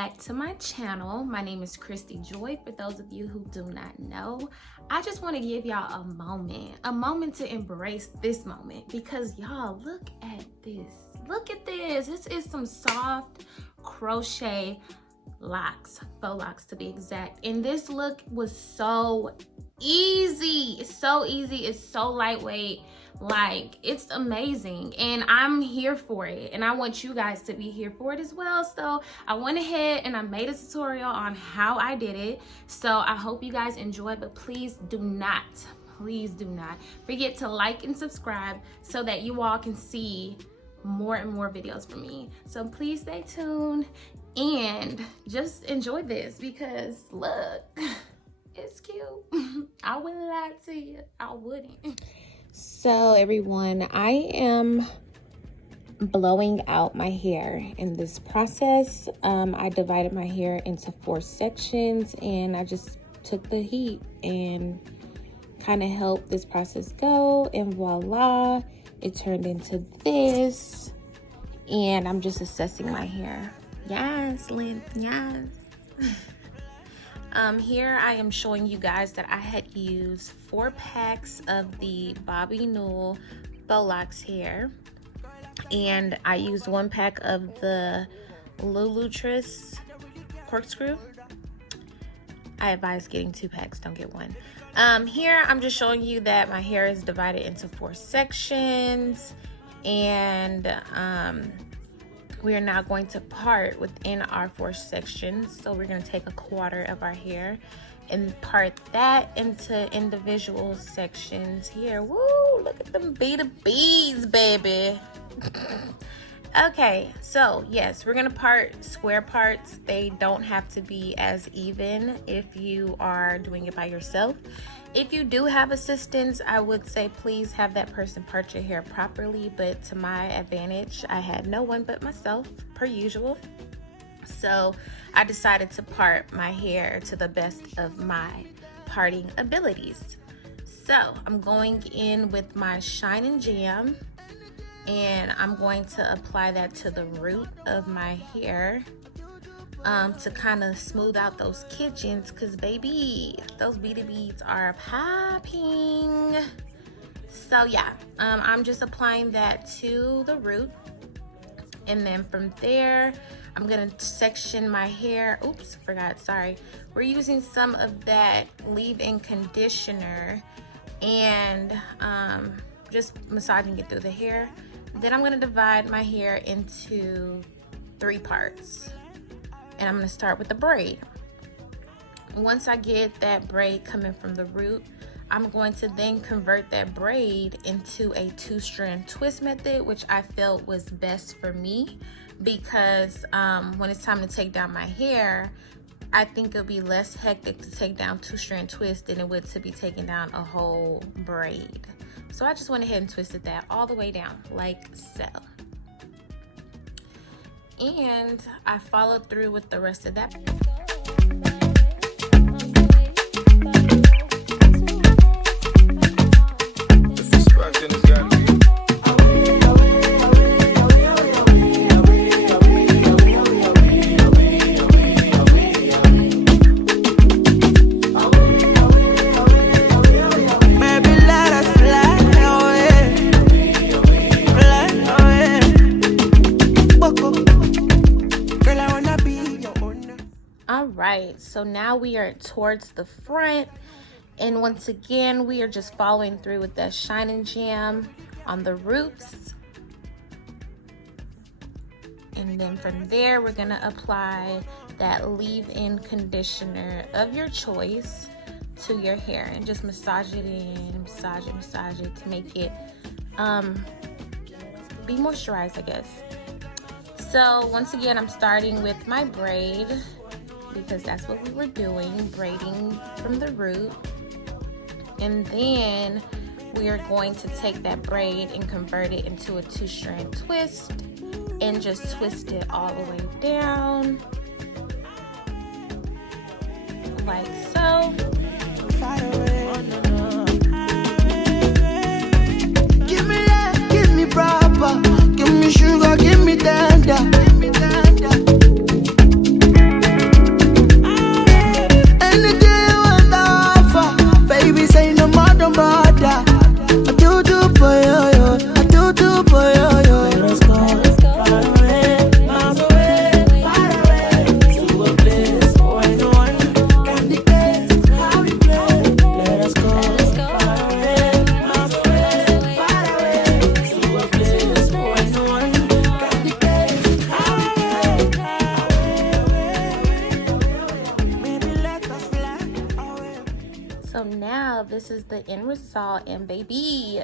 back to my channel. My name is Christy Joy. For those of you who do not know, I just want to give y'all a moment to embrace this moment, because y'all, look at this. Look at this. This is some soft crochet locks, faux locks to be exact. And this look was so easy. It's so easy. It's so lightweight. Like, it's amazing, and I'm here for it, and I want you guys to be here for it as well. So I went ahead and I made a tutorial on how I did it. So I hope you guys enjoy, but please do not forget to like and subscribe so that you all can see more and more videos from me. So please stay tuned and just enjoy this, because look, it's cute. I wouldn't lie to you. I wouldn't. So everyone, I am blowing out my hair in this process. I divided my hair into 4 sections, and I just took the heat and kind of helped this process go, and voila, it turned into this. And I'm just assessing my hair. Yes, Lynn, yes. Here I am showing you guys that I had used 4 packs of the Bobby Newell Faux Locks hair, and I used 1 pack of the lulutress corkscrew. I advise getting 2 packs, don't get 1. Here I'm just showing you that my hair is divided into 4 sections, and we are now going to part within our 4 sections. So we're going to take a quarter of our hair and part that into individual sections here. Woo, look at them beads, baby. Okay, so yes, we're going to part square parts. They don't have to be as even if you are doing it by yourself. If you do have assistance, I would say please have that person part your hair properly, but to my advantage, I had no one but myself, per usual. So I decided to part my hair to the best of my parting abilities. So I'm going in with my Shine and Jam, and I'm going to apply that to the root of my hair. To kind of smooth out those kitchens, because baby, those beads are popping. So yeah, I'm just applying that to the root, and then from there I'm gonna section my hair. Oops, forgot, sorry. We're using some of that leave-in conditioner and just massaging it through the hair. Then I'm gonna divide my hair into 3 parts. And I'm going to start with the braid. Once I get that braid coming from the root, I'm going to then convert that braid into a 2-strand twist method, which I felt was best for me, because when it's time to take down my hair, I think it'll be less hectic to take down 2-strand twist than it would to be taking down a whole braid. So I just went ahead and twisted that all the way down, like so. And I followed through with the rest of that. Alright, so now we are towards the front, and once again we are just following through with that Shine and Jam on the roots, and then from there we're going to apply that leave-in conditioner of your choice to your hair, and just massage it in, massage it to make it be moisturized, I guess. So once again, I'm starting with my braid, because that's what we were doing, braiding from the root. And then we are going to take that braid and convert it into a 2-strand twist, and just twist it all the way down, like so. Give me love, give me proper, give me sugar, give me tender. this is the end result, and baby,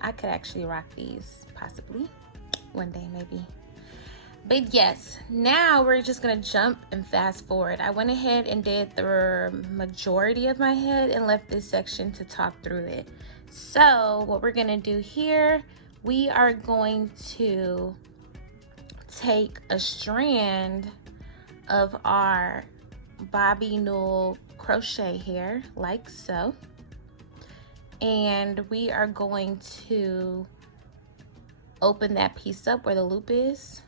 I could actually rock these possibly one day, maybe. But yes, now we're just gonna jump and fast forward. I went ahead and did the majority of my head and left this section to talk through it. So what we're gonna do here, we are going to take a strand of our bobby newel crochet here, like so, and we are going to open that piece up where the loop is,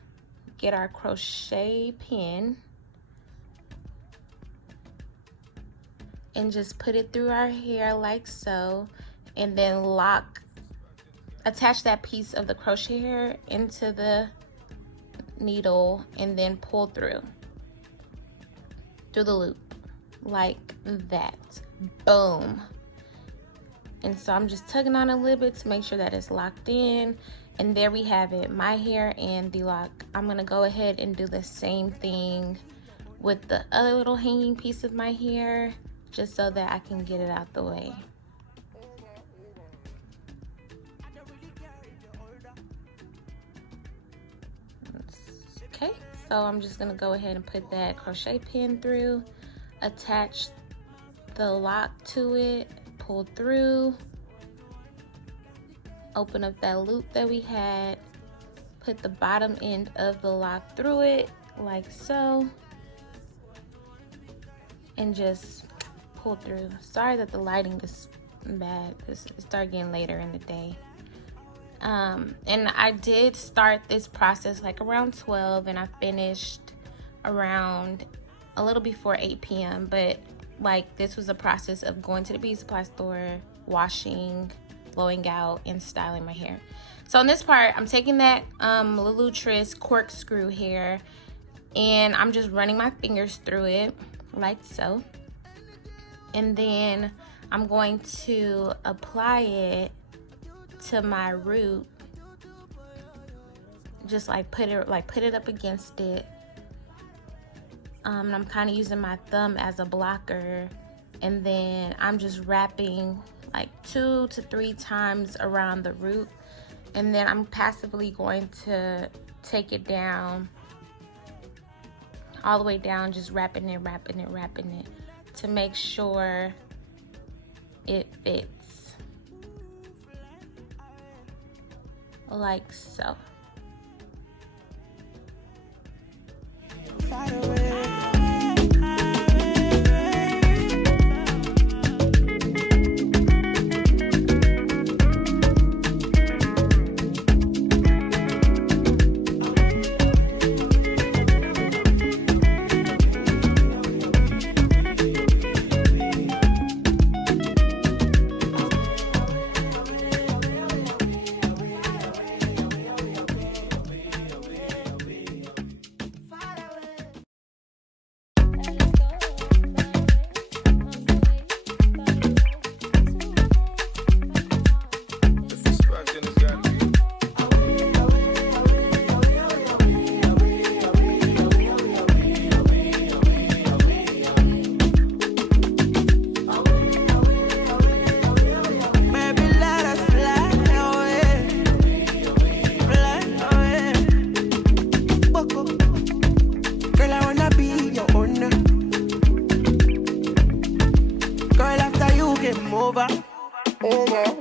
get our crochet pin, and just put it through our hair like so, and then attach that piece of the crochet hair into the needle, and then pull through the loop like that. Boom. And so I'm just tugging on a little bit to make sure that it's locked in, and there we have it, my hair and the lock. I'm gonna go ahead and do the same thing with the other little hanging piece of my hair, just so that I can get it out the way. Okay, so I'm just gonna go ahead and put that crochet pin through, attach the lock to it, pull through, open up that loop that we had, put the bottom end of the lock through it like so, and just pull through. Sorry that the lighting is bad, because it started getting later in the day. And I did start this process like around 12, and I finished around a little before 8 p.m. But like, this was a process of going to the beauty supply store, washing, blowing out, and styling my hair. So in this part, I'm taking that lulutress corkscrew hair, and I'm just running my fingers through it like so, and then I'm going to apply it to my root, just like put it up against it. I'm kind of using my thumb as a blocker, and then I'm just wrapping like 2 to 3 times around the root, and then I'm passively going to take it down, all the way down, just wrapping it to make sure it fits like so.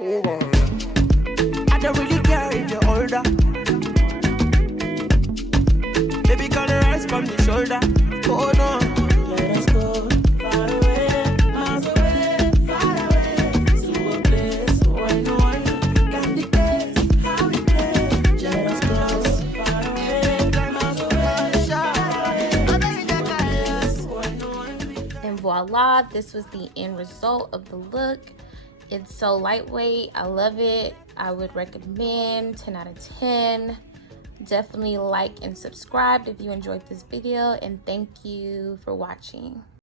Over. I don't really care if you're older. Baby, can you rise from the shoulder? Oh no. Let us go far away, miles away, far away, to a place where no one can dictate how we play. Let us go far away, miles away, far away. And voila, this was the end result of the look. It's so lightweight. I love it. I would recommend 10 out of 10. Definitely like and subscribe if you enjoyed this video, and thank you for watching.